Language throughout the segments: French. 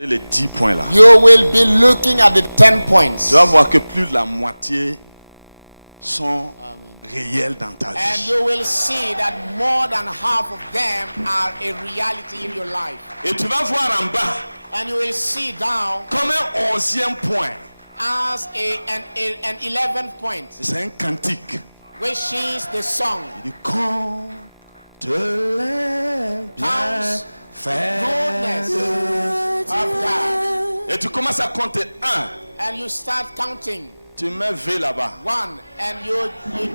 Les 10 points là. You will be looking at the 10 points. Tu vas voir que plus de la moitié sont réels dans ta And vie. you will see that more than half of them are a reality in your life. Et tu vas voir en bas And you will see down comme un 11e point. as an 11th point, C'est un cantique. which is the song. Il dit compte les Counts bienfaits of God. Et tu commences à compter 1. And you start counting. Tu mets V là-bas. 1 and you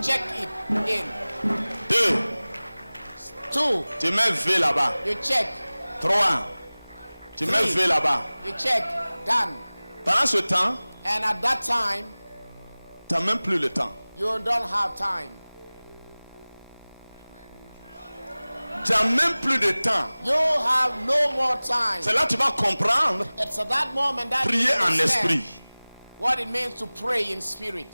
check it in. 2. 2, Tu mets V là-bas. you check. 3. Tu mets 3, V là-bas. you check. Done. Pendant ce temps, And at that time, tu n'as même plus le temps. you don't have time. Tu n'as même plus de temps. You have no more time. C'est là que tu vas comprendre, It's at that moment that you prier en understand esprit, what it means to pray in spirit,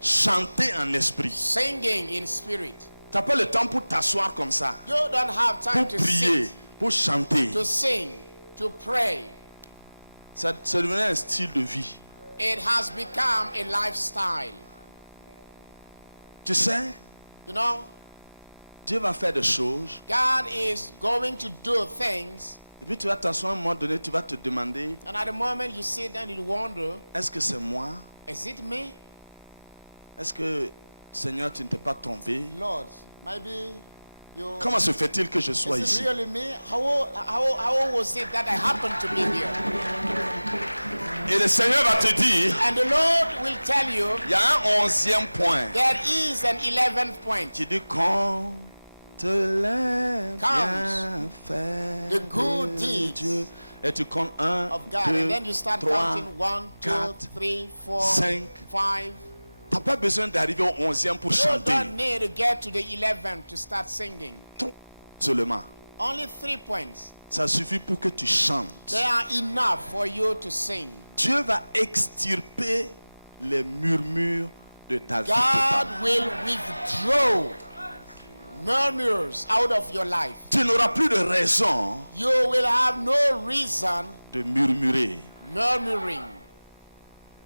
chanter en esprit. singing in spirit. Tu n'as pas le temps pour t'asseoir comme ça, You don't have time pour to prier, sit, pour chanter. to sing, to pray. C'est devenu un style de vie. It has become a lifestyle. Tu sais, You know, Dieu va faire des choses. God is going to do things, Et puis tu vas t'asseoir à un moment donné, tu vas te demander, and at the moment you sit down, you wonder, est-ce que c'est moi? is it me? Est-ce que, Seigneur, tu ne t'es pas trompé? Lord, maybe you... Comment se fait-il que je sois Is it ici? really me? How was it that I happened to be here? Et le Seigneur va te dire, And the Lord will tell you, il y a un 11e point there is an 11th point. qui dit compte les Counts bienfaits the good de deeds Dieu. Et tu comptes 1, of God. 2, And then you start 3, counting 1, 2, 4, 3, 4, 5. 5. Tu n'as pas besoin d'arriver au 11e pour You chanter. don't need to get to the 11th to start singing. 3 seulement. Only 3 points. Ça suffit pour que tu chantes. They are enough for you to sing. Dieu va extirper les murmures de ta vie God totale. will withdraw murmurs out of your life. Tu n'auras plus de raison You will have no reason de murmurer. murmuring.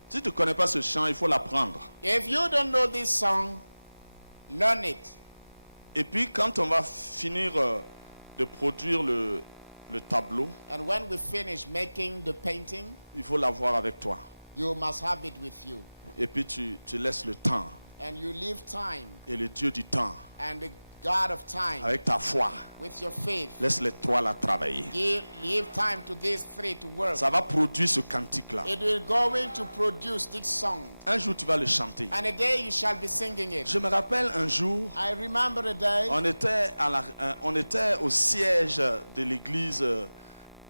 Si tu ne connais pas ce chant, il faut l'apprendre. If you don't know this song, learn it. Et puis quand on va finir de produire le tableau, And when we finish making the painting, il faut l'avoir avec toi. you must have it with you. Et puis tu laisses le temps And you leave time, et le Dieu du temps and the God of time, avec ta foi. with your faith, Laisse les trois là travailler. leave time to these 3 to work. Ça va produire ce cantique-là. It will going to produce this song. Un jour, tu vas le chanter. And a day you shall be singing it. Je me rappelle un jour, I remember a day on était au siège de l'église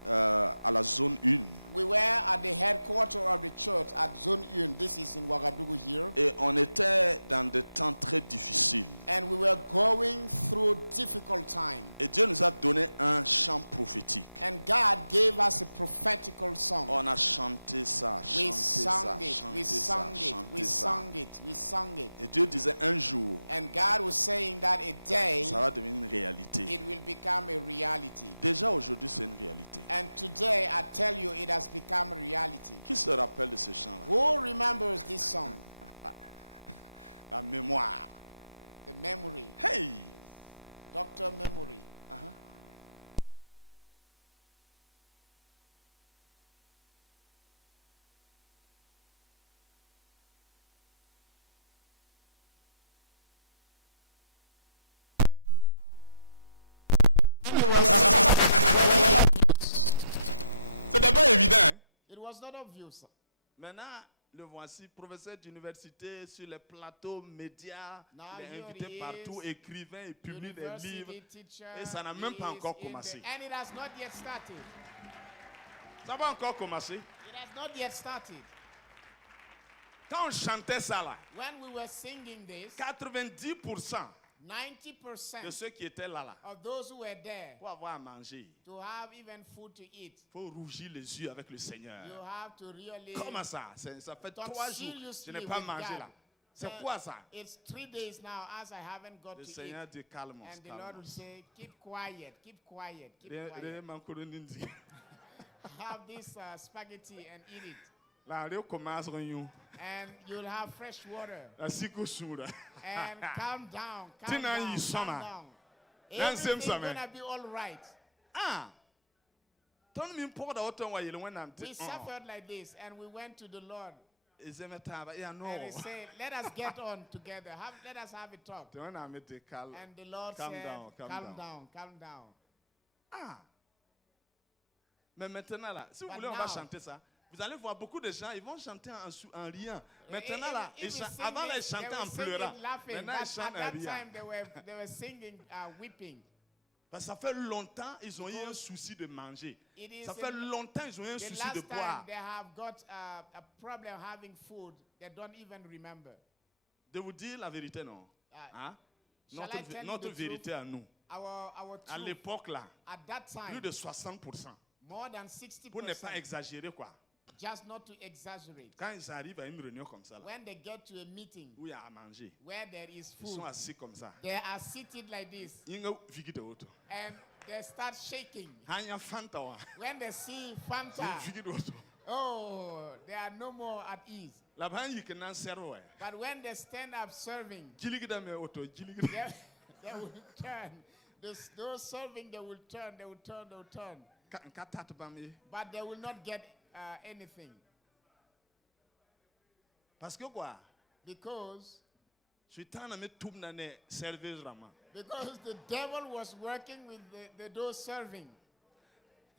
à la zone 1. we were at the headquarters of the church at Zone 1. This is in Ouagadougou here. Et on était dans des temps très difficiles. And we were going through difficult time. Et Dieu nous a donné un chant prophétique. And God gave us a prophetical song. On a chanté ça, We chanté ça, sang it, chanté we ça, sang it, we chanté ça. sang it, we sang it. Et Dieu disait un jour, And God was saying that a day ça va devenir une réalité. it will become a reality. Déjà aujourd'hui, c'est une réalité. And today I tell you it has become a reality. Qui se rappelle de ce chant-là? Who remembers this song? La mémoire. The memory. Hey! Dr. Memory. C'était pas évident. Hein? It was not obvious. Maintenant, le voici, professeur d'université sur les plateaux médias, Now il est here invité he partout, is, écrivain, il publie des University livres. teacher, Et ça n'a même he pas is encore in commencé. and it has not yet started. Ça va encore commencer. It has not yet started. Quand on chantait ça là, When we were singing this, 90% 90% de ceux qui étaient là, of those who were there pour avoir à manger, to have even food to eat, il faut rougir les yeux avec le Seigneur. you have to really Comment ça? Ça fait talk 3 jours, je seriously n'ai pas with mangé God. là. C'est quoi ça? It's 3 days now as I haven't got Le to Seigneur eat. dit calme. And the Lord will say, keep quiet, keep quiet, keep Rien quiet. m'encore dit. have this spaghetti and eat it. La reo commence réunion. And you'll have fresh water. La siko sura. And calm down, calm Tina down, yi summer. calm down. That's Everything's same gonna be all right. Ah. Ton mi mpo da oton wa yele when am We suffered like this, and we went to the Lord. Izemetaba ya no. And he said, let us get on together. Let us have a talk. When am it calm. And the Lord Calm said, down, calm down. calm down. Ah. Mais maintenant là, si vous But voulez on va now- chanter ça. Vous allez voir beaucoup de gens, ils vont chanter en riant. Maintenant If- là, if we sing avant là, ils it, they chantaient were en pleurant. singing, laughing. Maintenant, ils But chantent at en that riant. time, they were singing, weeping. Parce que ça fait longtemps, ils ont eu un souci de manger. It is Ça fait longtemps, ils ont eu un The souci de last boire. time they have got a problem having food, they don't even remember. De vous dire la vérité, non? Hein? shall I tell you Notre the vérité à nous. Our À truth, l'époque là, at that plus time, de 60%. more than Pour ne pas 60%, exagérer quoi. just not to exaggerate. Quand ils arrivent à une réunion comme ça, là, When they get to a meeting où il y a à manger, where there is ils sont food, assis comme ça. they are seated like this, Ils ont vu de auto. and they start shaking. Hanya Fanta wa. When they see Ils Fanta, vu de auto. oh, they are no more at ease. Là-bas, il y a un cerveau. But when they stand up serving, Giligida me auto, giligida. they will turn. Those serving, they will turn. Katat bami. But they will not get anything. Parce que quoi? Because Je suis tant à me tourner dans les serveuses vraiment. the devil was working with those serving.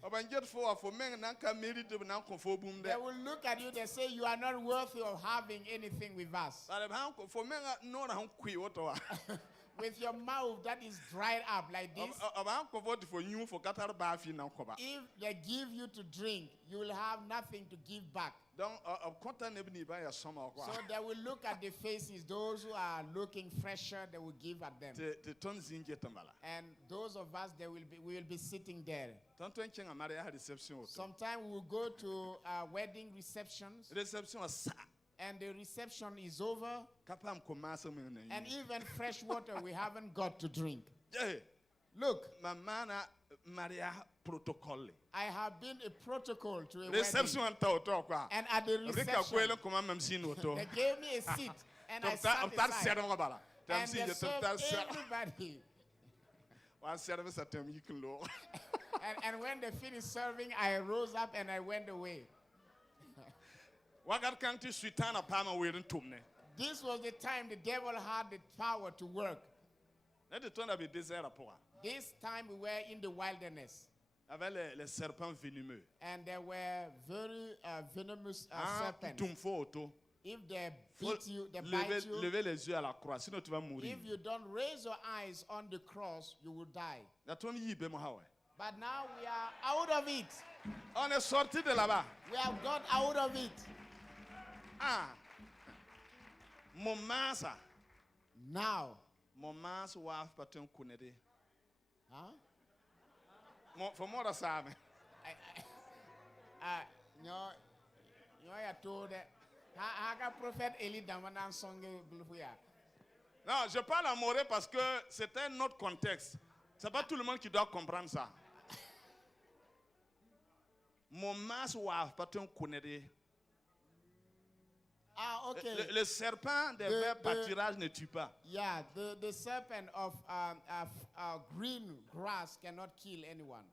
Abanjet for men nan ka mérite nan kon fo boom They de. will look at you, they say, you are not worthy of having anything with us. Ale ban for men no na hon kwi woto wa. With your mouth that is dried up like this, Aban ko vote for you for katar ba fi nan ko ba. if they give you to drink, you will have nothing to give back. Donc content ne ni ba ya soma quoi. So they will look at the faces, those who are looking fresher, they will give at them. Te ton zinje tambala. And those of us, we will be sitting there. Tonton chenga mariage reception auto. Sometimes we will go to wedding receptions, Reception sa. and the reception is over, Kapam commence men na. and even fresh water we haven't got to drink. Eh. Look, Mamana mariage protocole. I have been a protocol to a Reception wedding, anta auto quoi. and at the Rika reception, kwele kuma même sin auto. they gave me a seat, and I Tar sat aside, serve ko bala. Tam and si they je served tar serve. everybody. One service at them you can low. And when they finished serving, I rose up and I went away. Wagat kanti suitana pama werin tumne. This was the time the devil had the power to work. Let the tona be désert rapport. This time we were in the wilderness, Avec les serpents venimeux. and there were very venomous Ah, serpents. tumfo auto. If they Faut beat you, they lever, bite you. lever les yeux à la croix, sinon tu vas mourir. If you don't raise your eyes on the cross, you will die. La toni yibe mo hawe. But now we are out of it. On est sorti de là-bas. We have got out of it. Ah. Mon massa. Now, Mon massa waf patin kunede. huh? For more da sabe. No, you told that. How prophet Eli Damanan song blufuya? Non, je parle en moré parce que c'est un autre contexte. C'est pas tout le monde qui doit comprendre ça. Mon mas waf patin kunede. Ah, okay. Le serpent des verts pâturages ne tue pas. Yeah, the serpent of green grass cannot kill anyone.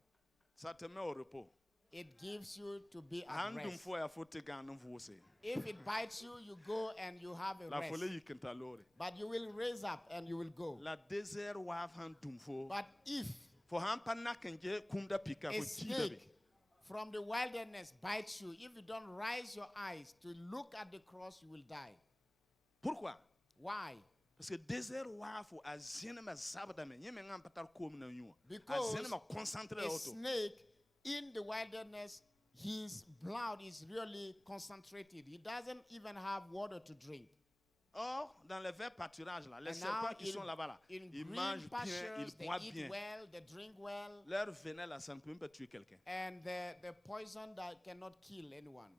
Ça te met au repos. It gives you to be at Handum rest. fo ya fo te gan vose. If it bites you, you go and you have a La folie rest. yikenta lore. But you will raise up and you will go. La désert waf handum fo. But if Fo han panna kenje kumda pika a fo kidabe. snake from the wilderness bites you, if you don't rise your eyes to look at the cross, you will die. Pourquoi? Why? Parce que désert waf a zene ma sabda me. Yeme ngam patar kom na yu. A Because zene ma concentré a auto. snake in the wilderness, his blood is really concentrated. He doesn't even have water to drink. Or, dans les verts pâturages là, les And now serpents qui sont là-bas là, in ils green mangent bien, pastures, ils they boivent eat bien. well, they drink well, Leur venin là, ça ne peut même pas tuer quelqu'un. and the poison that cannot kill anyone.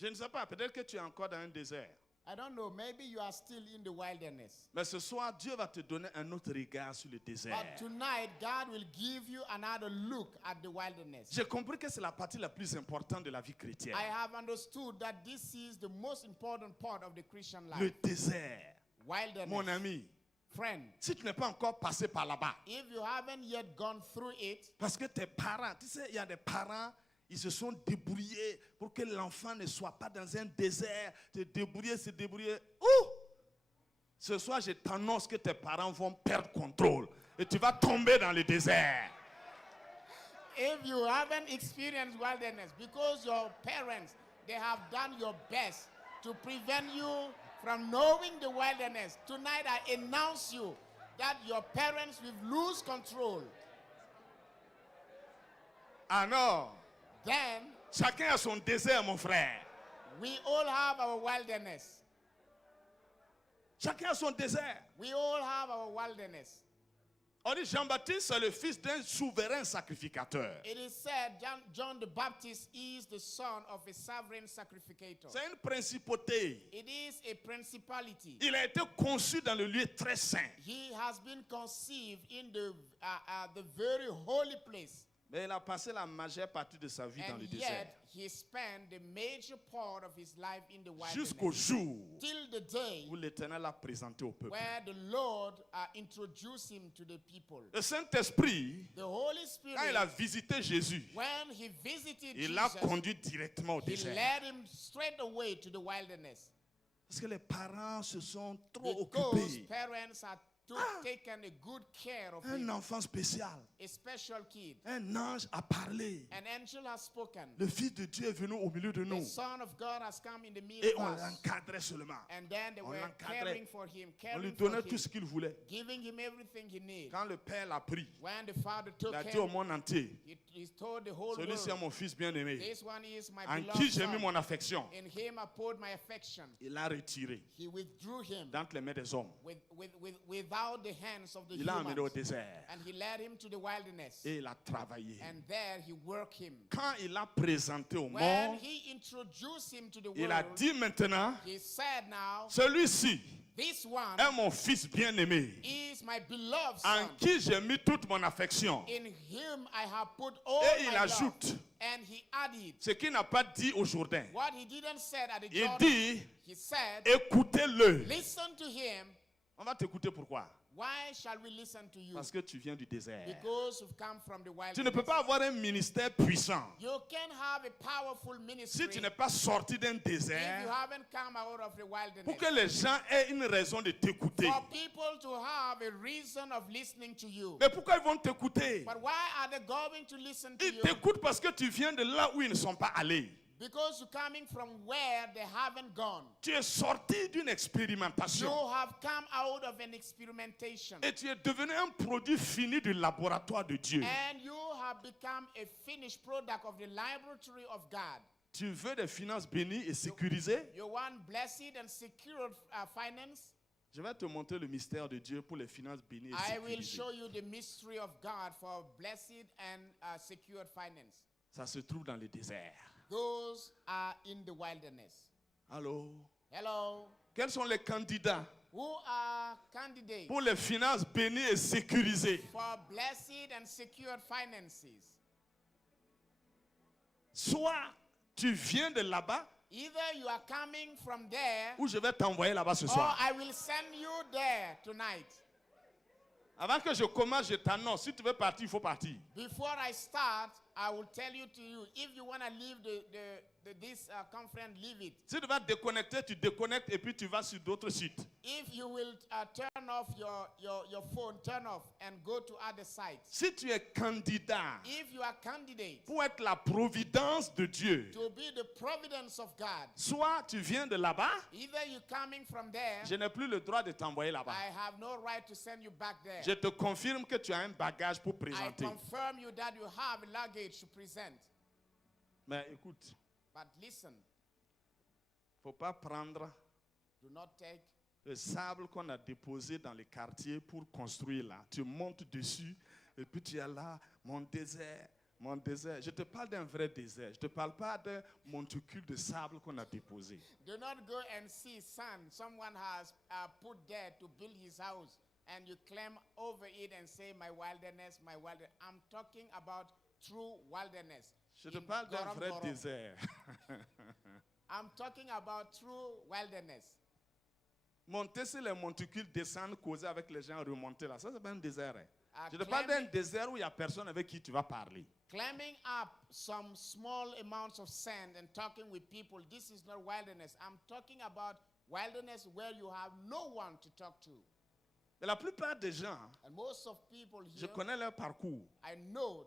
Je ne sais pas, peut-être que tu es encore dans un désert. I don't know, maybe you are still in the wilderness. Mais ce soir, Dieu va te donner un autre regard sur le désert. But tonight, God will give you another look at the wilderness. J'ai compris que c'est la partie la plus importante de la vie chrétienne. I have understood that this is the most important part of the Christian life. Le désert. Wilderness. Mon ami, Friend, si tu n'es pas encore passé par là-bas, if you haven't yet gone through it, parce que tes parents, tu sais, il y a des parents, ils se sont débrouillés pour que l'enfant ne soit pas dans un désert, se débrouiller. Ouh! Ce soir, je t'annonce que tes parents vont perdre contrôle et tu vas tomber dans le désert. if you haven't experienced wilderness, because your parents, they have done your best to prevent you from knowing the wilderness, tonight I announce you that your parents will lose control. Alors, Then chacun a son désert, mon frère. we all have our wilderness. Chacun a son désert. We all have our wilderness. On dit Jean-Baptiste, c'est le fils d'un souverain sacrificateur. It is said John the Baptist is the son of a sovereign sacrificator. C'est une principauté. It is a principality. Il a été conçu dans le lieu très saint. He has been conceived in the very holy place. Mais il a passé la majeure partie de sa vie dans And le désert. yet, he spent the major part of his life in the Jusqu'au wilderness. jour Till the day où l'Éternel l'a présenté au peuple. where the Lord introduced him to the people. Le Saint-Esprit, The Holy quand il a Spirit, visité Jésus, when he visited il l'a Jesus, conduit directement au he désert. led him straight away to the wilderness. Parce que les parents se sont trop Because occupés. parents had taken a good care of Un him. enfant spécial, A special kid. un ange a parlé. An angel has spoken. Le Fils de Dieu est venu au milieu de The nous. Son of God has come in the midst Et of on us. l'encadrait seulement. And then they On were l'encadrait. caring for him, On lui caring donnait for tout him, ce qu'il voulait. giving him everything he needed. Quand le Père l'a pris, When the Father took il a dit au him, monde entier, he told the whole celui-ci est world, mon Fils bien-aimé, this one is my en beloved qui j'ai mis son. mon affection. In him I poured my affection. Il l'a retiré He withdrew him d'entre les mains des hommes. without the hands of the Il l'a amené au humans. désert. And he led him to the wilderness. Et il a travaillé. And there he worked him. Quand il l'a présenté au When monde, he introduced him to the il a world, dit maintenant, he said now, celui-ci this one est mon Fils bien-aimé, is my beloved en son. qui j'ai mis toute mon affection. In him I have put all Et il my love. ajoute And he added ce qu'il n'a pas dit au Jourdain. what he didn't say at the Il Jordan. dit, He said, écoutez-le. listen to him. On va t'écouter pourquoi? Why shall we listen to you? Parce que tu viens du désert. Because you've come from the Tu ne peux wilderness. pas avoir un ministère puissant You can have a powerful ministry si tu n'es pas sorti d'un if you désert haven't come out of the pour wilderness. que les gens aient une raison de t'écouter. For people to have a reason of listening to you. Mais pourquoi ils vont t'écouter? But why are they going to listen to Ils you? t'écoutent parce que tu viens de là où ils ne sont pas allés. Because you're coming from where they haven't gone. Tu es sorti d'une You expérimentation have come out of an experimentation. et tu es devenu un produit fini du laboratoire de Dieu. And you have become a finished product of the laboratory of God. Tu veux des finances bénies et sécurisées? You want blessed and secured finance? Je vais te montrer le mystère de Dieu pour les finances bénies et I will sécurisées. show you the mystery of God for blessed and secured finance. Ça se trouve dans le désert. Those are in the wilderness. Allô? Hello? Quels sont les candidats Who are candidates pour les finances bénies et sécurisées? for blessed and secured finances? Soit tu viens de là-bas, Either you are coming from there ou je vais t'envoyer là-bas ce or soir. I will send you there tonight. Avant que je commence, je t'annonce. Si tu veux partir, il faut partir. Before I start, I will tell you if you want to leave this conference, leave it. Si tu vas déconnecter, tu déconnectes et puis tu vas sur d'autres sites. If you will turn off your phone, turn off and go to other sites. Si tu es candidat If you are candidate pour être la providence de Dieu, to be the providence of God, soit tu viens de là-bas, either you're coming from there, je n'ai plus le droit de t'envoyer là-bas. I have no right to send you back there. Je te confirme que tu as un bagage pour I présenter. confirm you that you have luggage to present. Mais écoute, But listen, faut pas prendre do not take le sable qu'on a déposé dans les quartiers pour construire là. Tu montes dessus et puis tu es là, mon désert, Mon désert, je te parle d'un vrai désert. Je ne te parle pas d'un monticule de sable qu'on a déposé. Do not go and see sand someone has put there to build his house, and you climb over it and say, my wilderness, my wilderness. I'm talking about true wilderness. Je te In parle d'un Gorom vrai Gorom. désert. I'm talking about true wilderness. Monter sur les monticules, descendre, causer avec les gens, remonter là. Ça, c'est pas un désert. Hein. Ah, Je te parle d'un climbing- désert où il n'y a personne avec qui tu vas parler. Climbing up some small amounts of sand and talking with people, this is not wilderness. I'm talking about wilderness where you have no one to talk to. Mais la plupart des gens, And most of people je here, connais leur parcours. I know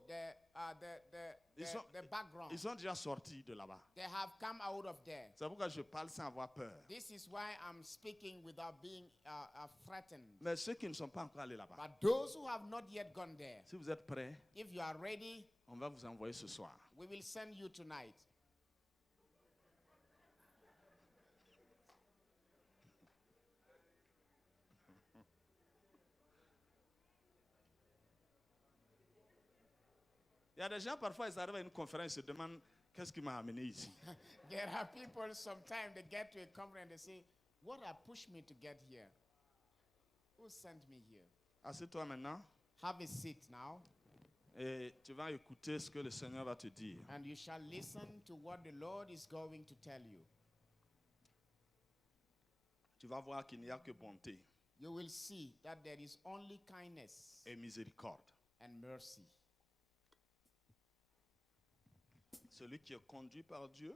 Ils the background. Ils sont déjà sortis de là-bas. They have come out of there. C'est pourquoi je parle sans avoir peur. This is why I'm speaking without being threatened. Mais ceux qui ne sont pas encore allés là-bas, But those who have not yet gone there, si vous êtes prêts, if you are ready, on va vous envoyer ce soir. we will send you tonight. Il y a des gens, parfois, ils arrivent à une conférence et se demandent qu'est-ce qui m'a amené ici. There are people sometimes they get to a conference and they say, what has pushed me to get here? Who sent me here? Assieds-toi maintenant Have a seat now, et tu vas écouter ce que le Seigneur va te dire. and you shall listen to what the Lord is going to tell you. Tu vas voir qu'il n'y a que bonté You will see that there is only kindness et miséricorde. and mercy. Celui qui est conduit par Dieu,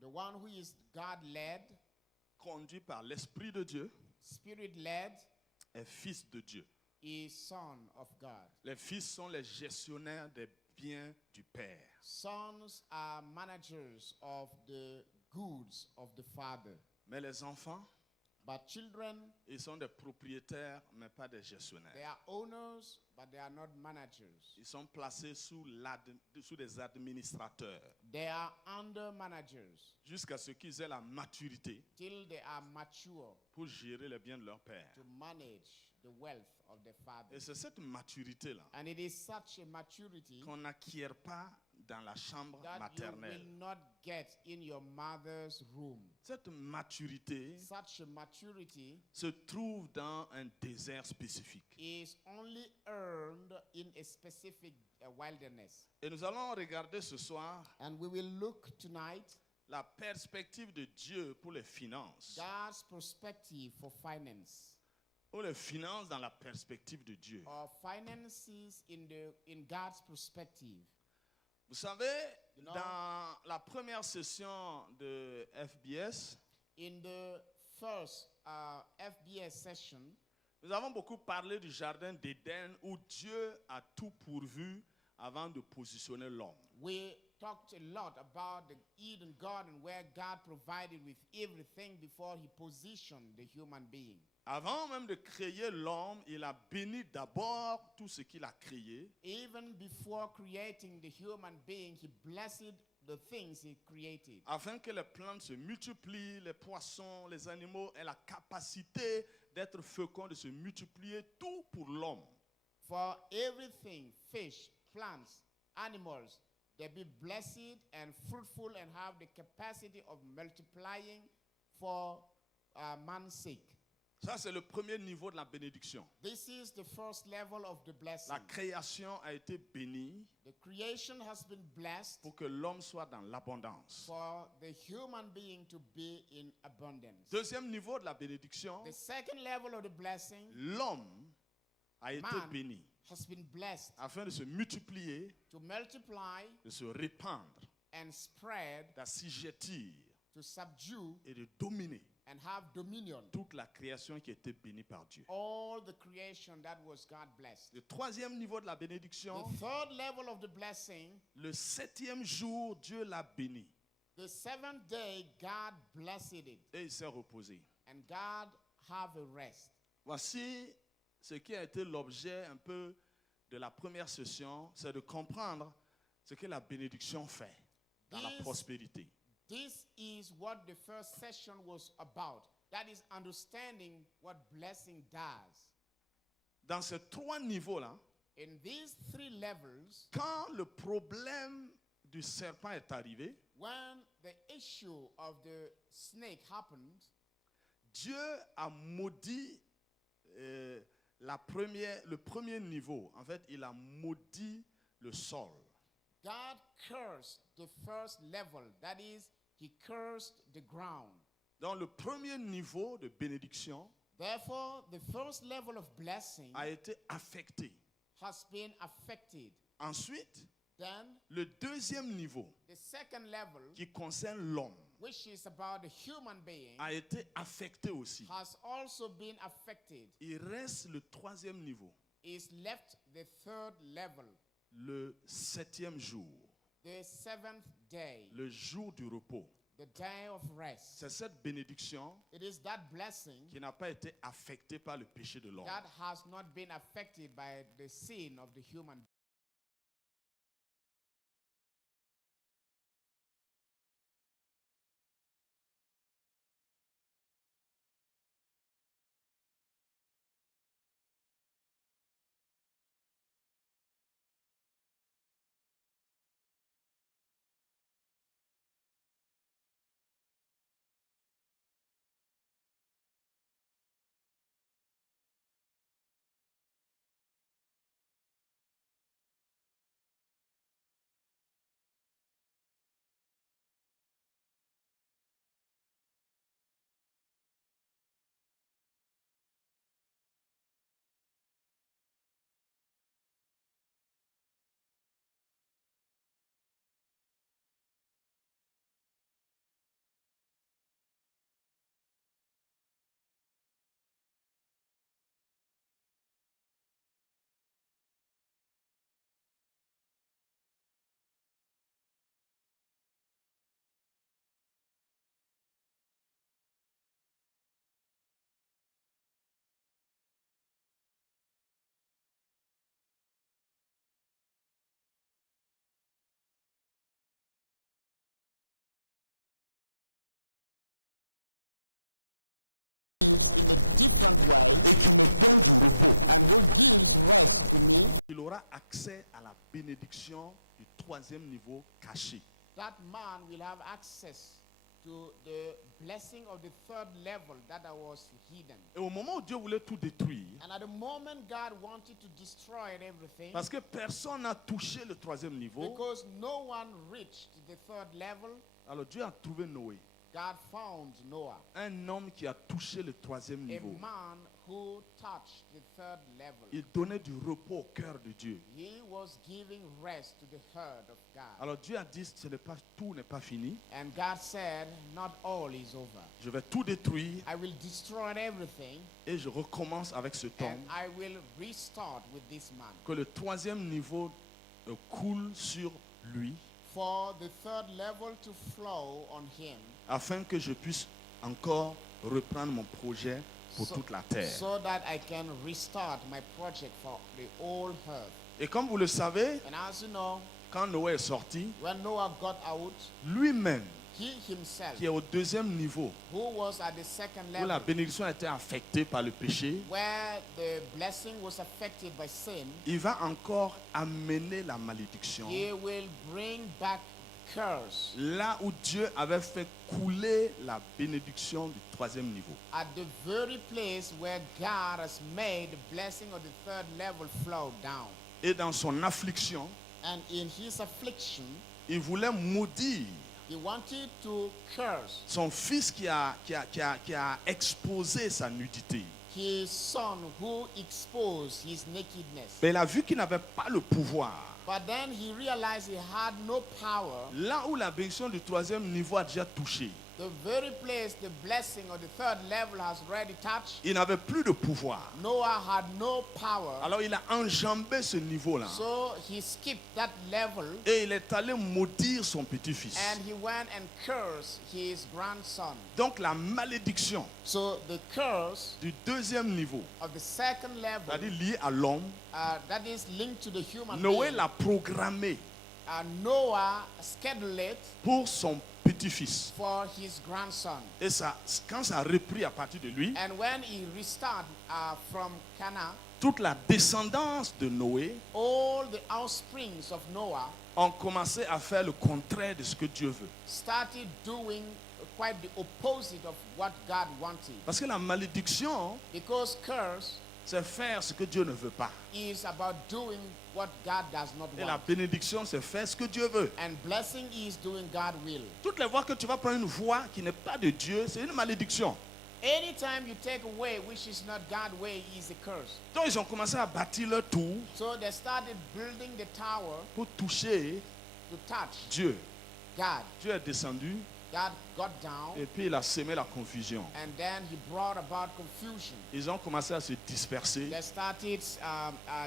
The one who is God-led, conduit par l'Esprit de Dieu, Spirit-led, est fils de Dieu. is son of God. Les fils sont les gestionnaires des biens du Père. Sons are managers of the goods of the Father. Mais les enfants, But children, ils sont des propriétaires, mais pas des gestionnaires. they are owners, but they are not managers. Ils sont placés sous des administrateurs They are under managers jusqu'à ce qu'ils aient la maturité till they are mature pour gérer les biens de leur Père. to manage the wealth of the Father. Et c'est cette maturité-là And it is such a maturity qu'on n'acquiert pas dans la chambre that you maternelle. will not get in your mother's room. Cette maturité Such a maturity se trouve dans un désert spécifique. is only earned in a specific wilderness. Et nous allons regarder ce soir And we will look tonight la perspective de Dieu pour les finances. God's perspective for finance, Pour les finances dans la perspective de Dieu. or finances in God's perspective. Vous savez, You know, dans la première session de FBS, in the first FBS session, nous avons beaucoup parlé du jardin d'Éden où Dieu a tout pourvu avant de positionner l'homme. we talked a lot about the Eden garden where God provided with everything before he positioned the human being. Avant même de créer l'homme, il a béni d'abord tout ce qu'il a créé. Even before creating the human being, he blessed the things he created. Afin que les plantes se multiplient, les poissons, les animaux aient la capacité d'être féconds, de se multiplier, tout pour l'homme. For everything, fish, plants, animals, they be blessed and fruitful and have the capacity of multiplying for man's sake. Ça, c'est le premier niveau de la bénédiction. This is the first level of the blessing. La création a été bénie The creation has been blessed pour que l'homme soit dans l'abondance. for the human being to be in abundance. Deuxième niveau de la bénédiction, The second level of the blessing, l'homme a été Man. béni has been blessed afin de se multiplier, to multiply de se répandre, and spread, d'assujettir to subdue et de dominer and have dominion. toute la création qui a été bénie par Dieu. All the creation that was God blessed. Le troisième niveau de la The bénédiction, third level of the blessing, le septième jour, Dieu l'a béni the seventh day, God blessed it, et il s'est reposé. and God have a rest. Voici ce qui a été l'objet un peu de la première session, c'est de comprendre ce que la bénédiction fait dans la This- prospérité. This is what the first session was about. That is understanding what blessing does. Dans ces trois niveaux-là, In these 3 levels, quand le problème du serpent est arrivé, when the issue of the snake happened, Dieu a maudit le premier niveau. En fait, il a maudit le sol. God cursed the first level. That is, he cursed the ground. Dans le premier niveau de bénédiction Therefore, the first level of blessing a été affecté. has been affected. Ensuite, Then, le deuxième niveau the second level, qui concerne l'homme which is about the human being, a été affecté aussi. has also been affected. Il reste le troisième niveau, Is left the third level, le septième jour, the 7th day, le jour du repos. the day of rest. C'est cette bénédiction It is that blessing qui n'a pas été affectée par le péché de l'homme. that has not been affected by the sin of the human being. Lives in a different way Et qui me donne du repos. and who gives rest to me, Il aura accès à la bénédiction du troisième niveau caché. that man will have access to the blessing of the third level that was hidden. Et au moment où Dieu voulait tout détruire, And at the moment God wanted to destroy everything, parce que personne n'a touché le troisième niveau, because no one reached the third level, alors Dieu a trouvé Noé, God found Noah, un homme qui a touché le troisième a niveau. man who touched the third level. Il donnait du repos au cœur de Dieu. He was giving rest to the heart of God. Alors Dieu a dit, tout n'est pas fini. And God said, not all is over. Je vais tout détruire I will destroy everything et je recommence avec cet and homme. I will restart with this man. Que le troisième niveau coule sur lui, For the third level to flow on him, afin que je puisse encore reprendre mon projet pour toute la terre. so that I can restart my project for the whole earth. Et comme vous le savez, And as you know, quand Noé est sorti, when Noah got out, lui-même, he himself, qui est au deuxième niveau, who was at the second où la level, bénédiction a été affectée par le péché, where the blessing was affected by sin, il va encore amener la malédiction. he will bring back the curse Là où Dieu avait fait couler la bénédiction du troisième niveau. at the very place where God has made the blessing of the third level flow down. Et dans son affliction, And in his affliction, il voulait maudire he wanted to curse son fils qui a exposé sa nudité. his son who exposed his nakedness. Mais il a vu qu'il n'avait pas le pouvoir. But then he realized he had no power. Là où la bénédiction du troisième niveau a déjà touché, The very place the blessing of the third level has already touched, il n'avait plus de pouvoir. Noah had no power. Alors il a enjambé ce niveau-là. So he skipped that level Et il est allé maudire son petit-fils. and he went and cursed his grandson. Donc la malédiction So the curse du deuxième niveau, of the second level, c'est-à-dire liée à l'homme, that is linked to the human Noé being, l'a programmé Noah scheduled it pour son petit-fils. for his grandson. Et ça, quand ça a repris à partir de lui, And when he restarted from Cana, toute la descendance de Noé all the offsprings of Noah ont commencé à faire le contraire de ce que Dieu veut. started doing quite the opposite of what God wanted. Parce que la malédiction, Because curse c'est faire ce que Dieu ne veut pas. is about doing what God does not Et la want. bénédiction, c'est faire ce que Dieu veut. And blessing is doing God's will. Toutes les fois que tu vas prendre une voie qui n'est pas de Dieu, c'est une malédiction. Anytime you take a way which is not God's way is a curse. Donc ils ont commencé à bâtir leur tour So they started building the tower pour toucher to touch Dieu. God. Dieu est descendu God got down et puis il a semé la confusion. and then he brought about confusion. Ils ont commencé à se disperser They started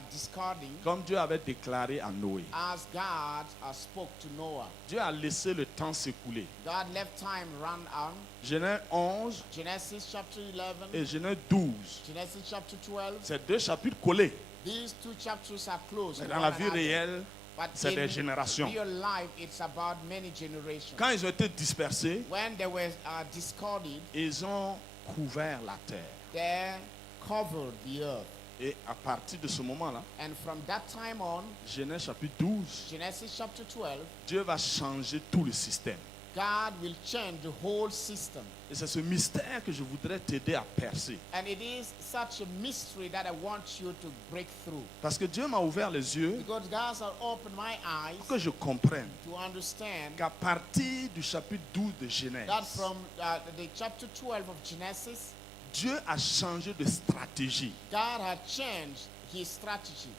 discarding comme Dieu avait déclaré à Noé. as God spoke to Noah. Dieu a laissé le temps s'écouler. God left time run on. Genèse 11 Genesis chapter 11, et Genèse 12. Genesis chapter 12. C'est deux chapitres collés. These two chapters are close. Mais to dans one la vie another. réelle, But c'est des in générations. real life, it's about many generations. Quand ils ont été dispersés, When they were discarded, ils ont couvert la terre. they covered the earth. Et à partir de ce moment-là, And from that time on, Genèse chapitre 12, Genesis chapter 12, Dieu va changer tout le système. God will change the whole system. Et c'est ce mystère que je voudrais t'aider à percer. And it is such a mystery that I want you to break through. Parce que Dieu m'a ouvert les yeux Because God has opened my eyes pour que je comprenne to understand qu'à partir du chapitre 12 de Genèse, that from the chapter 12 of Genesis, Dieu a changé de stratégie. God had changed his strategy.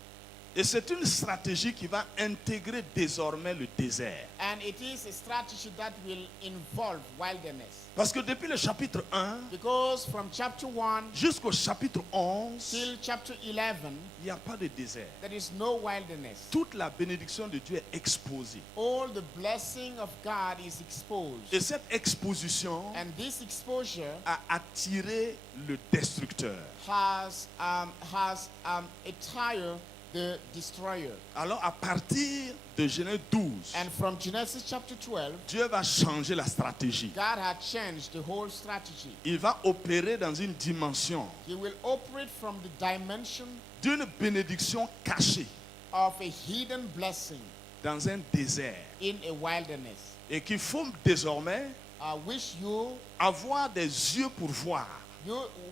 Et c'est une stratégie qui va intégrer désormais le désert. And it is a strategy that will involve wilderness. Parce que depuis le chapitre 1 Because from chapter 1 jusqu'au chapitre 11, till chapter 11, il n'y a pas de désert. there is no wilderness. Toute la bénédiction de Dieu est exposée. All the blessing of God is exposed. Et cette exposition And this exposure a attiré le destructeur. has attired the destroyer. Alors à partir de Genèse 12, And from Genesis chapter 12, Dieu va changer la stratégie. God had changed the whole strategy. Il va opérer dans une dimension He will operate from the dimension d'une bénédiction cachée of a hidden blessing dans un désert. in a wilderness, Et qu'il faut désormais which you avoir des yeux pour voir.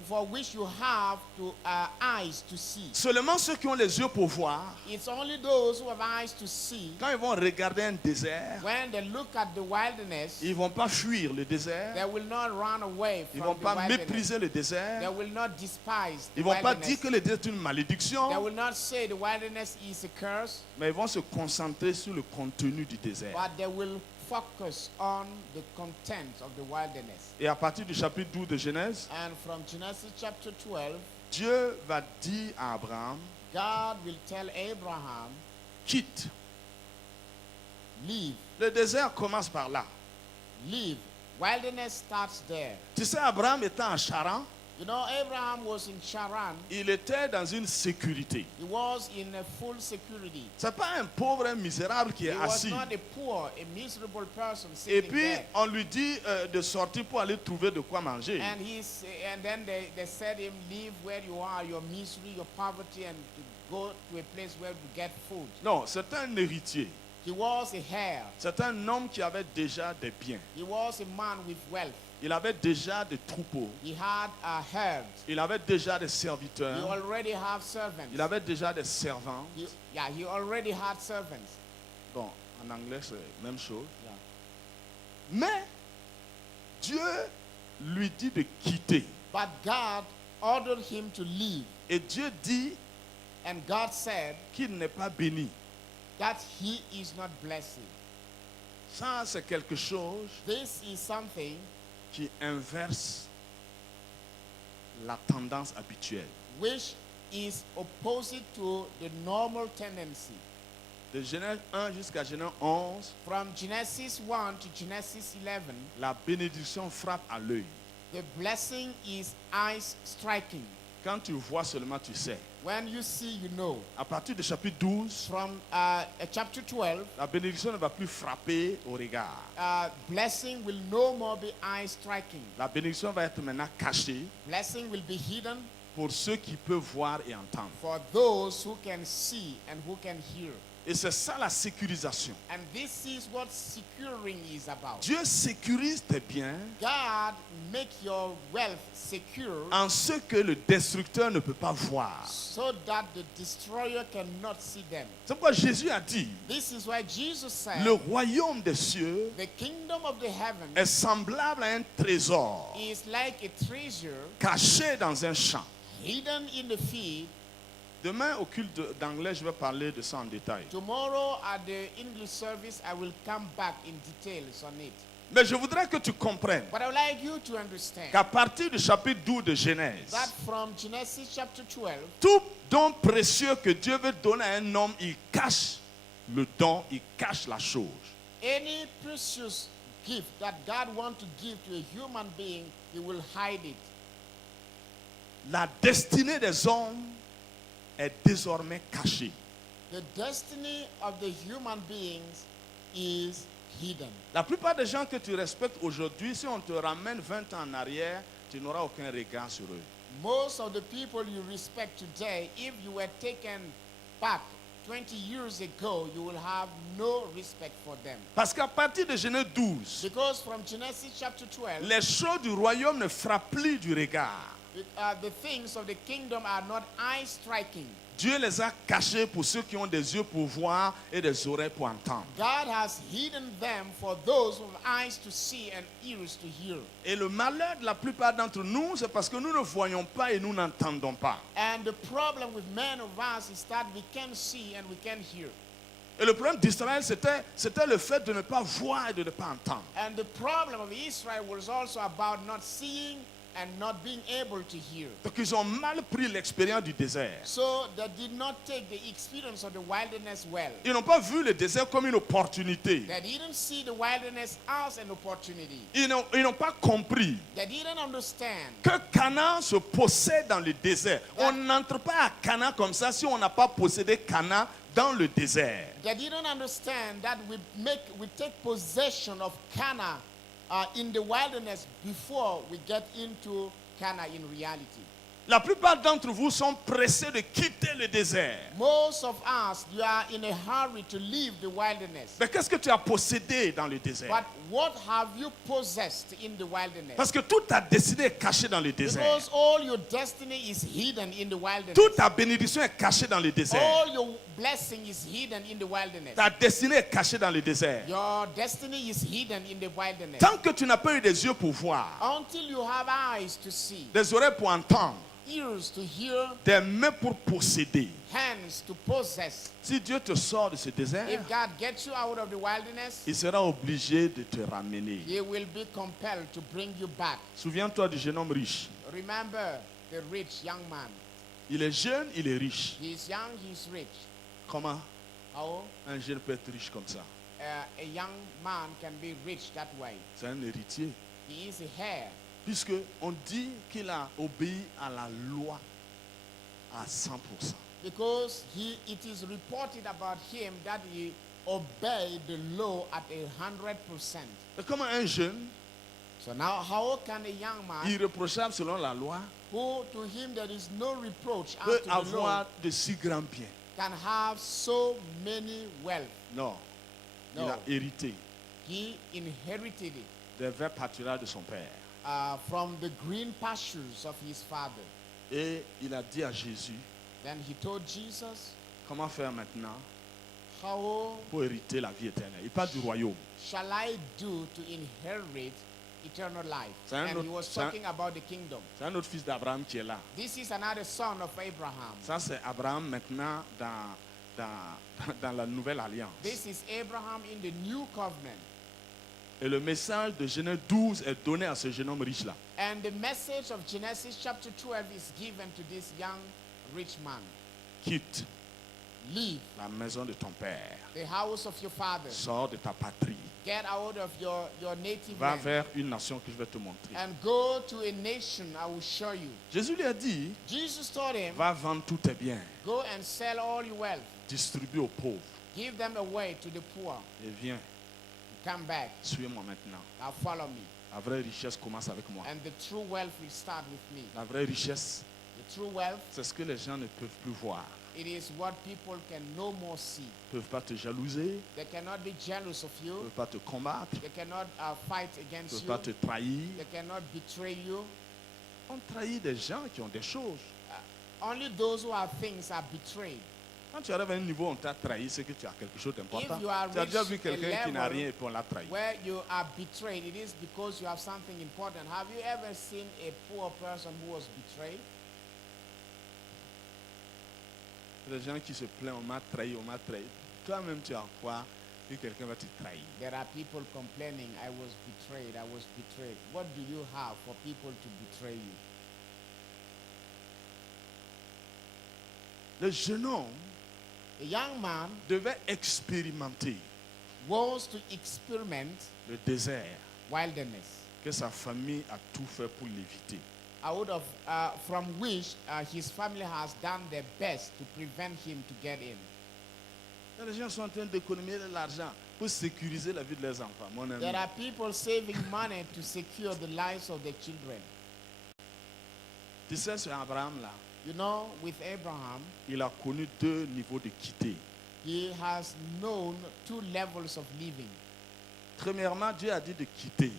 for which you have to eyes to see. Seulement ceux qui ont les yeux pour voir, It's only those who have eyes to see. quand ils vont regarder un désert, When they look at the wilderness, ils ne vont pas fuir le désert, they will not run away ils ne from vont the pas wilderness. mépriser le They désert, will not despise the ils ne vont pas wilderness. dire que le désert est une They malédiction, will not say the wilderness is a curse, mais ils vont se concentrer sur le contenu du désert. but they will focus on the content of the wilderness. Et à partir du chapitre 12 de Genèse, And from Genesis chapter 12, Dieu va dire à Abraham, God will tell Abraham, quitte. leave, Le désert commence par là. leave. Wilderness starts there. Tu sais, Abraham était en Charan, You know, Abraham was in Charan. il était dans une sécurité. He was in a full security. Ce n'est pas un pauvre, un misérable qui He est was assis. not a poor, a miserable person Et sitting puis, there. on lui dit de sortir pour aller trouver de quoi manger. And then they said him, leave where you are, your misery, your poverty, and to go to a place where you get food. Non, c'est un héritier. He was a heir. C'est un homme qui avait déjà des biens. He was a man with wealth. Il avait déjà des troupeaux. He had a herd. Il avait déjà des He serviteurs. already had servants. Il avait déjà des servantes. He already had servants. Bon, en anglais, c'est la même chose. Yeah. Mais Dieu lui dit de quitter. But God ordered him to leave. Et Dieu dit And God said qu'il n'est pas béni. that he is not blessed. Ça, c'est quelque chose This is something qui inverse la tendance habituelle. which is opposite to the normal tendency. De Genèse 1 jusqu'à Genèse 11, From Genesis 1 to Genesis 11, la bénédiction frappe à l'œil. the blessing is eyes striking. Quand tu vois seulement, tu sais. When you see, you know. À partir du chapitre 12, From chapter 12, la bénédiction ne va plus frapper au regard. blessing will no more be eye striking. La bénédiction va être maintenant cachée Blessing will be hidden pour ceux qui peuvent voir et entendre. for those who can see and who can hear. Et c'est ça la sécurisation. And this is what securing is about. Dieu sécurise tes biens God make your wealth secure en ce que le destructeur ne peut pas voir. so that the destroyer cannot see them. C'est pourquoi Jésus a dit, This is why Jesus said, le royaume des cieux the kingdom of the heaven est semblable à un trésor is like a treasure caché dans un champ. hidden in the field. Demain, au culte d'anglais, je vais parler de ça en détail. Tomorrow at the English service, I will come back in details on it. Mais je voudrais que tu comprennes But I would like you to understand qu'à partir du chapitre 12 de Genèse, that from Genesis chapter 12, tout don précieux que Dieu veut donner à un homme, il cache le don, il cache la chose. any precious gift that God wants to give to a human being, He will hide it. La destinée des hommes est désormais cachée. The destiny of the human beings is hidden. La plupart des gens que tu respectes aujourd'hui, si on te ramène 20 ans en arrière, tu n'auras aucun regard sur eux. Most of the people you respect today, if you were taken back 20 years ago, you will have no respect for them. Parce qu'à partir de Genèse 12, Because from Genesis chapter 12, les choses du royaume ne frappent plus du regard. the things of the kingdom are not eye-striking. Dieu les a cachés pour ceux qui ont des yeux pour voir et des oreilles pour entendre. God has hidden them for those who have eyes to see and ears to hear. Et le malheur de la plupart d'entre nous, c'est parce que nous ne voyons pas et nous n'entendons pas. And the problem with many of us is that we can see and we can hear. Et le problème d'Israël, c'était le fait de ne pas voir et de ne pas entendre. And the problem of Israel was also about not seeing and not being able to hear. Donc ils ont mal pris l'expérience du désert. So they did not take the experience of the wilderness well. Ils n'ont pas vu le désert comme une opportunité. They didn't see the wilderness as an opportunity. Ils n'ont pas compris They didn't understand que Canaan se possède dans le désert. On n'entre pas à Canaan comme ça si on n'a pas possédé Canaan dans le désert. They didn't understand that we take possession of Canaan in the wilderness before we get into Canaan in reality. La plupart d'entre vous sont pressés de quitter le désert. Most of us, you are in a hurry to leave the wilderness. Mais qu'est-ce que tu as possédé dans le désert? But what have you possessed in the wilderness? Parce que toute ta destinée est cachée dans le désert. Because all your destiny is hidden in the wilderness. Toute ta bénédiction est cachée dans le désert. All your blessing is hidden in the wilderness. Ta destinée est cachée dans le désert. Your destiny is hidden in the wilderness. Tant que tu n'as pas eu des yeux pour voir, Until you have eyes to see, des oreilles pour entendre, ears to hear, des mains pour posséder. hands to possess. Si Dieu te sort de ce désert, If God gets you out of the wilderness, il sera obligé de te ramener. He will be compelled to bring you back. Souviens-toi du jeune homme riche. Remember the rich young man. Il est jeune, il est riche. He is young, he is rich. Comment How? un jeune peut être riche comme ça? A young man can be rich that way. C'est un héritier. He is a heir. Puisque on dit qu'il a obéi à la loi à 100%. Because it is reported about him that he obeyed the law at 100%. Et comment un jeune, So now how can a young man irréprochable selon la loi, who to him there is no reproach peut as to the law avoir de si grands biens? can have so many wealth? Non. Il No. a hérité He inherited it des verts pâturages de son père. from the green pastures of his father. Et il a dit à Jésus, Then he told Jesus, comment faire maintenant how pour hériter la vie éternelle? Il parle du royaume. shall I do to inherit eternal life? C'est un And autre- he was c'est un- talking about the kingdom. C'est un autre fils d'Abraham qui est là. This is another son of Abraham. Ça, c'est Abraham maintenant dans la nouvelle alliance. This is Abraham in the new covenant. Et le message de Genèse 12 est donné à ce jeune homme riche-là. And the message of Genesis chapter 12 is given to this young rich man. Quitte Leave la maison de ton père. the house of your father. Sors de ta patrie. Get out of your native Va land. vers une nation que je vais te montrer. And go to a nation I will show you. Jésus lui a dit, Jesus told him, va vendre tous tes biens, go and sell all your wealth. distribue aux pauvres Give them away to the poor. et viens, Come back. suis-moi maintenant. Now follow me. La vraie richesse commence avec moi. And the true wealth will start with me. La vraie richesse, The true wealth, c'est ce que les gens ne peuvent plus voir. it is what people can no more see. Ils ne peuvent pas te jalouser, They cannot be jealous of ils ne you. peuvent pas te combattre, They cannot fight ils ne against peuvent you. pas te trahir. They cannot betray you. On trahit des gens qui ont des choses. Only those who have things are betrayed. Quand tu arrives à un niveau où on t'a trahi, c'est que tu as quelque chose d'important. If you are Tu as déjà vu reached a quelqu'un qui n'a level rien et puis on l'a trahi. Where you are betrayed, it is because you have something important. Have you ever seen a poor person who was betrayed? Les gens qui se plaignent, on m'a trahi, on m'a trahi. Toi-même, tu as quoi? Puis quelqu'un va te trahir. There are people complaining, I was betrayed, I was betrayed. What do you have for people to betray you? Le jeune homme The young man devait expérimenter wants to experiment le désert wilderness, que sa famille a tout fait pour l'éviter. out of from which his family has done their best to prevent him to get in. Les gens sont en train d'économiser de l'argent pour sécuriser la vie de leurs enfants, mon ami. There are people saving money to secure the lives of their children. Tu sais, ce Abraham-là, You know, with Abraham, il a connu deux niveaux de quitter. he has known two levels of living. Premièrement, Dieu a dit de quitter.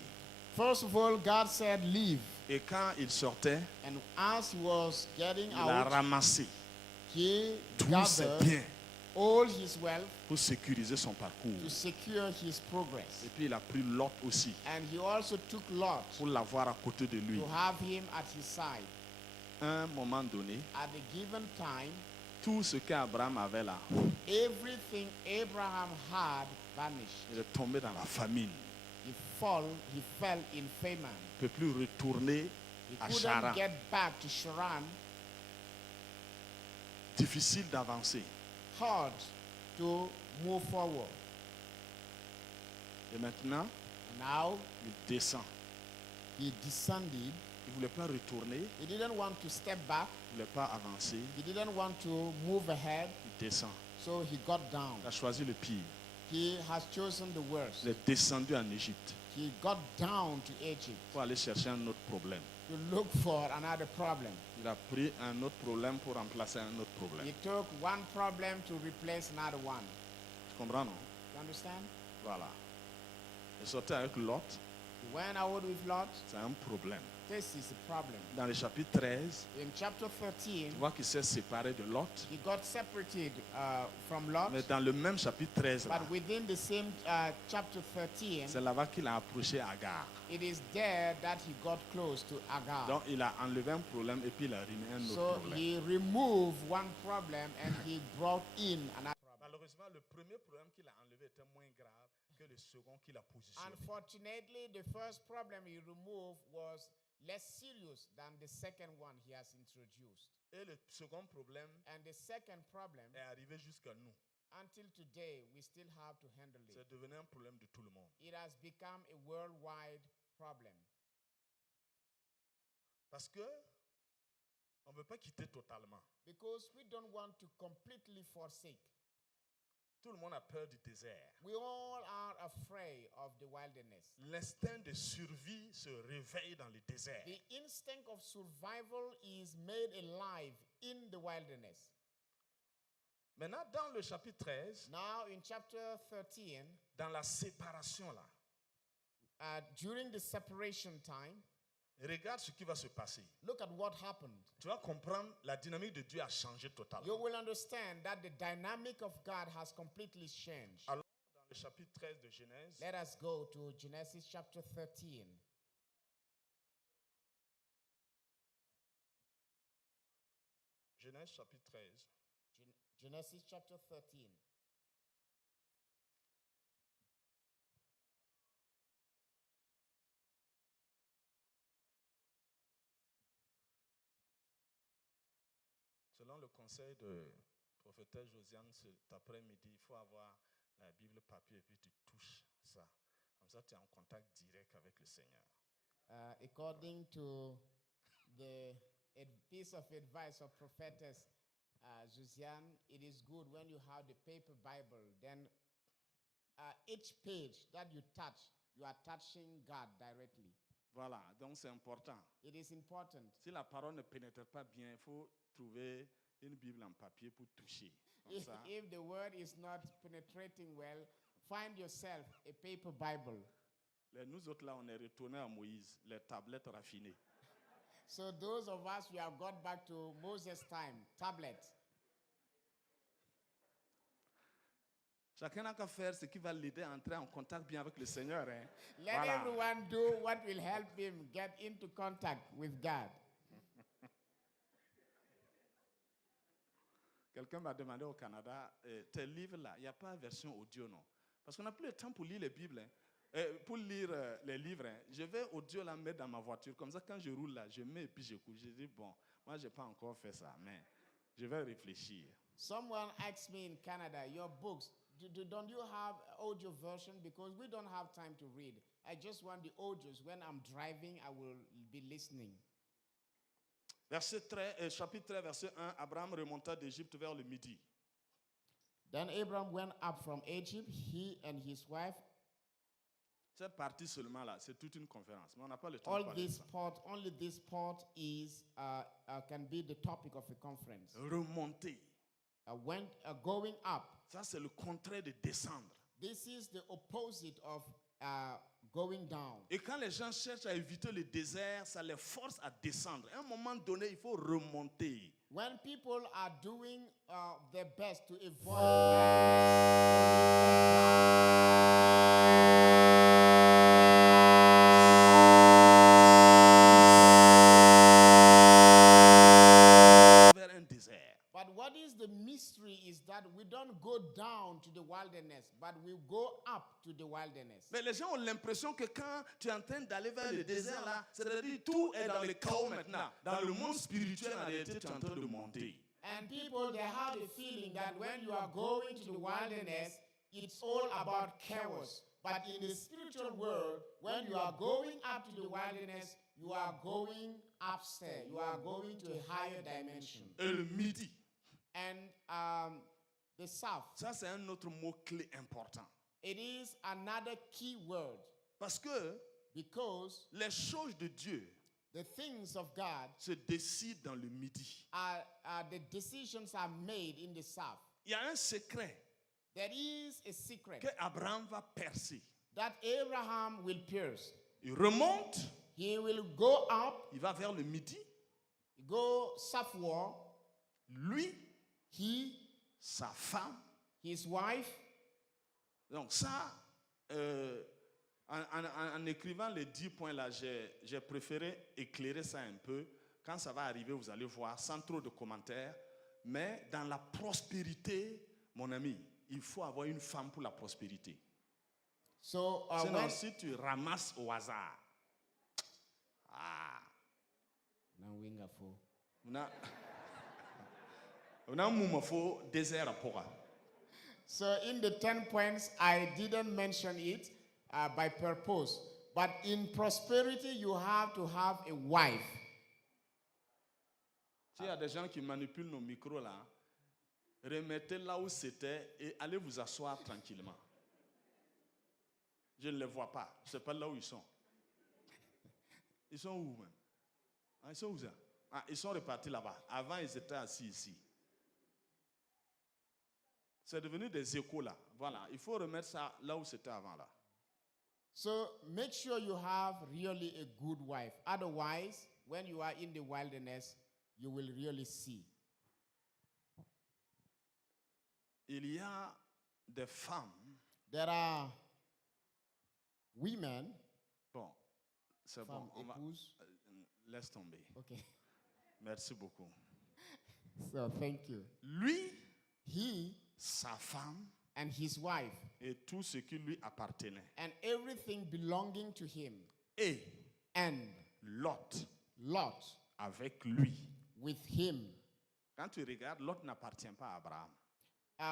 First of all, God said, leave. Et quand il sortait, And as he was getting il a out, ramassé he tous ses gathered biens all his wealth pour sécuriser son parcours. to secure his progress. Et puis il a pris Lot aussi And he also took Lot pour l'avoir à côté de lui. to have him at his side. À un moment donné, At a given time, tout ce qu'Abraham avait là, everything Abraham had vanished. il est tombé dans la famine. He fell in famine. Il ne peut plus retourner He à couldn't Charan. get back to Sharan. Difficile d'avancer. Hard to move forward. Et maintenant, And now il descend. he descended. Il ne voulait pas retourner, He didn't want to step back. il ne voulait pas avancer. He didn't want to move ahead. Il descend. So he got down. Il a choisi le pire. He has chosen the worst. Il est descendu en Égypte He got down to Egypt pour aller chercher un autre problème. to look for another problem. Il a pris un autre problème pour remplacer un autre problème. He took one problem to replace another one. Tu comprends, non? You understand? Voilà. Il est sorti avec Lot, He went out with Lot. c'est un problème. This is a problem. Dans le chapitre 13, In chapter tu 13, vois qu'il s'est séparé de Lot. he got separated from Lot. Mais dans le même chapitre 13, là, But within the same chapter 13, c'est là-bas qu'il a approché Agar. it is there that he got close to Agar. Donc il a enlevé un problème et puis il a remis un autre So problème. he removed one problem and he brought in another problem. Malheureusement, le premier problème qu'il a enlevé était moins grave que le second qu'il a positionné. Unfortunately, the first problem he removed was less serious than the second one he has introduced. Et le second problème And the second problem, est arrivé jusqu'à nous. until today, we still have to handle C'est it. devenu un problème de tout le monde. It has become a worldwide problem. Parce que on ne veut pas quitter totalement. Because we don't want to completely forsake. Tout le monde a peur du désert. We all are afraid of the wilderness. L'instinct de survie se réveille dans le désert. The instinct of survival is made alive in the wilderness. Maintenant, dans le chapitre 13, Now in chapter 13, dans la séparation là, during the separation time, regarde ce qui va se passer. look at what happened. Tu vas comprendre, la dynamique de Dieu a changé totalement. You will understand that the dynamic of God has completely changed. Alors, dans le chapitre 13 de Genèse, Let us go to Genesis chapter 13. Genèse chapitre 13, Genesis chapter 13. selon le conseil de prophétesse Josiane cet après-midi, il faut avoir la Bible papier et puis tu touches ça. Comme ça, tu es en contact direct avec le Seigneur. According to the piece of advice of prophetess Josiane, it is good when you have the paper Bible. Then each page that you touch, you are touching God directly. Voilà, donc c'est important. It is important. Si la parole ne pénètre pas bien, il faut trouver une Bible en papier pour toucher. Comme ça. If the word is not penetrating well, find yourself a paper Bible. Nous autres là, on est retournés à Moïse, les tablettes raffinées. So those of us, we have got back to Moses' time, tablet. Chacun n'a qu'à faire ce qui va l'aider à entrer en contact bien avec le Seigneur. Hein. Let Voilà. everyone do what will help him get into contact with God. Quelqu'un m'a demandé au Canada, tes livres là, il n'y a pas de version audio, non? Parce qu'on n'a plus le temps pour lire les Bibles. Hein. Pour lire les livres, hein. Je vais audio la mettre dans ma voiture. Comme ça, quand je roule là, je mets et puis j'écoute. Je dis, bon, moi, je n'ai pas encore fait ça, mais je vais réfléchir. Someone asked me in Canada, your books, don't you have audio version? Because we don't have time to read. I just want the audios. When I'm driving, I will be listening. Chapitre 13, verset 1, Abraham remonta d'Égypte vers le midi. Then Abraham went up from Egypt, he and his wife. Cette partie seulement là, c'est toute une conférence, mais on n'a pas le temps de parler de ça. Only this part is can be the topic of a conference. Remonter. Going up. Ça, c'est le contraire de descendre. This is the opposite of going down. Et quand les gens cherchent à éviter le désert, ça les force à descendre. À un moment donné, il faut remonter. When people are doing their best to avoid vers un désert. But what is the mystery is that we don't go down to the wilderness, but we go up to the wilderness. Mais les gens ont l'impression que quand tu es en train d'aller vers le désert là, c'est-à-dire tout est dans le chaos maintenant. Dans le monde spirituel, en réalité, tu es en train de monter. And people, they have the feeling that when you are going to the wilderness, it's all about chaos. But in the spiritual world, when you are going up to the wilderness, you are going upstairs. You are going to a higher dimension. Et le midi. And the south. Ça, c'est un autre mot-clé important. It is another key word. Because les choses de Dieu, the things of God, se décident dans le midi. The decisions are made in the south. Il y a un secret. There is a secret que Abraham va percer. That Abraham will pierce. Il remonte. He will go up. Il va vers le midi. Go southward. Lui, he, sa femme, his wife. Donc ça, en écrivant les 10 points là, j'ai préféré éclairer ça un peu. Quand ça va arriver, vous allez voir, sans trop de commentaires. Mais dans la prospérité, mon ami, il faut avoir une femme pour la prospérité. So, sinon, si tu ramasses au hasard, so in the 10 points, I didn't mention it by purpose. But in prosperity, you have to have a wife. S'il y a des gens qui manipulent nos micros là, remettez là où c'était et allez vous asseoir tranquillement. Je ne les vois pas. Je ne sais pas là où ils sont. Ils sont où même? Ils sont où ça? Ils sont repartis là-bas. Avant, ils étaient assis ici. C'est devenu des échos là. Voilà. Il faut remettre ça là où c'était avant là. So make sure you have really a good wife. Otherwise, when you are in the wilderness, you will really see. Il y a des femmes. There are women. Bon, c'est bon. On va, laisse tomber. Okay. Merci beaucoup. So thank you. Lui, he, sa femme, and his wife, et tout ce qui lui appartenait, and everything belonging to him, et and Lot, avec lui, with him. Quand tu regardes, Lot n'appartient pas à Abraham.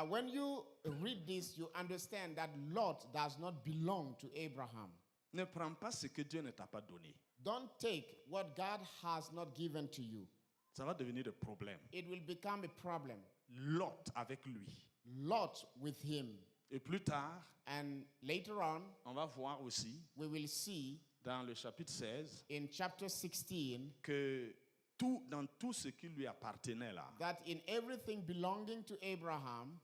When you read this, you understand that Lot does not belong to Abraham. Ne prends pas ce que Dieu ne t'a pas donné. Don't take what God has not given to you. Ça va devenir un problème. It will become a problem. Lot avec lui. Lot with him. Et plus tard, and later on, on va voir aussi we will see dans le chapitre 16 in chapter 16 que dans tout ce qui lui appartenait là, that in everything belonging to Abraham,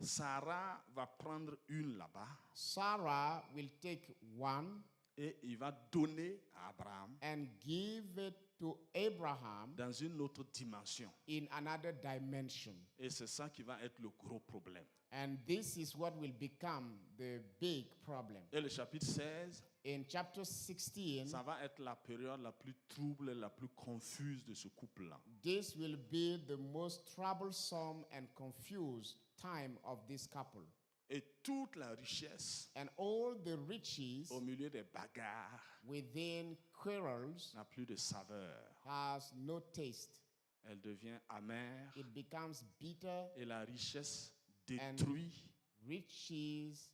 Sarah va prendre une là-bas Sarah will take one et il va donner à Abraham and give it to Abraham dans une autre dimension. in another dimension. Et c'est ça qui va être le gros problème. And this is what will become the big problem. Et le chapitre 16, In chapter 16, ça va être la période la plus trouble, la plus confuse de ce couple-là. this will be the most troublesome and confused time of this couple. Et toute la richesse And all the riches au milieu des bagarres within quarrels n'a plus de saveur. has no taste. Elle devient amère It becomes bitter. et la richesse détruit. Riches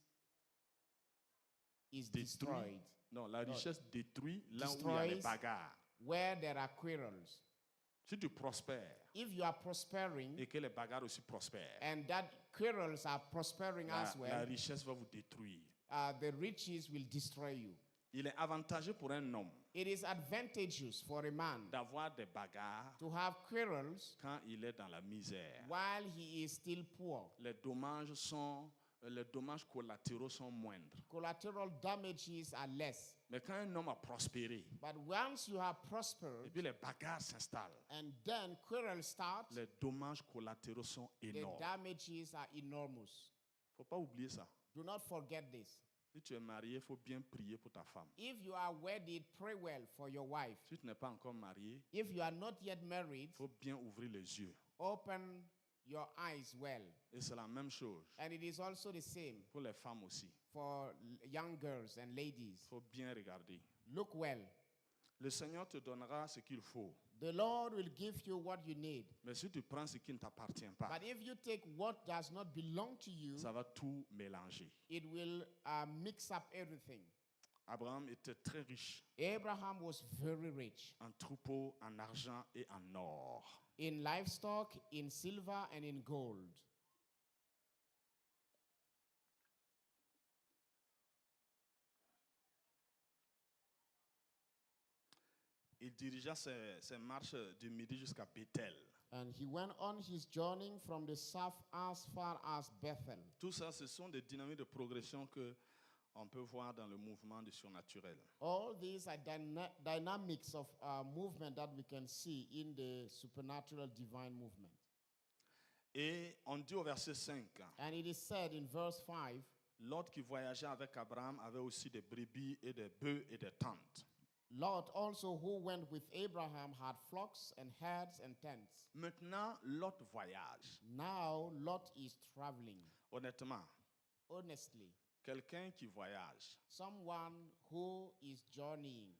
is destroyed. Non, la richesse détruit là où il y a les Destroys bagarres. where there are quarrels. Si tu prospères If you are prospering et que les bagarres aussi prospèrent, and that quarrels are prospering as la well, richesse va vous détruire. the riches will destroy you. Il est avantageux pour un homme It is advantageous for a man d'avoir des bagarres to have quarrels quand il est dans la misère. while he is still poor. Les dommages collatéraux sont moindres. Collateral damages are less. Mais quand un homme a prospéré But once you have et prospered puis les bagarres s'installent, and then quarrels start, les dommages collatéraux sont the énormes. damages are enormous. Faut pas oublier ça. Do not forget this. Si tu es marié, il faut bien prier pour ta femme. If you are wedded, pray well for your wife. Si tu n'es pas encore marié, If you are not yet married, il faut bien ouvrir les yeux. open your eyes well. Et c'est la même chose And it is also the same pour les femmes aussi. for young girls and ladies. Il faut bien regarder. Look well. Le Seigneur te donnera ce qu'il faut. The Lord will give you what you need. Mais si tu prends ce qui ne t'appartient pas, But if you take what does not belong to you, ça va tout mélanger. it will mix up everything. Abraham était très riche Abraham was very rich en troupeaux, en argent et en or. in livestock, in silver, and in gold. Il dirigea ses marches du midi jusqu'à Bethel. And he went on his journey from the south as far as Bethel. Tout ça, ce sont des dynamiques de progression que on peut voir dans le mouvement du surnaturel. All these are dynamics of movement that we can see in the supernatural divine movement. Et on dit au verset 5, And it is said in verse 5, Lot qui voyageait avec Abraham avait aussi des brebis et des bœufs et des tentes. Lot also, who went with Abraham, had flocks and herds and tents. Maintenant, Lot voyage. Now Lot is traveling. Honnêtement, Honestly, quelqu'un qui voyage, someone who is journeying,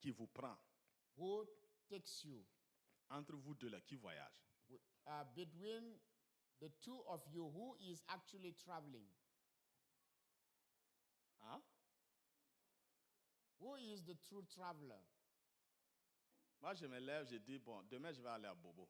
qui vous prend, who takes you, entre vous deux là, qui voyage, between the two of you, who is actually traveling? hein? Who is the true traveler? Moi, je me lève, je dis, bon, demain, je vais aller à Bobo.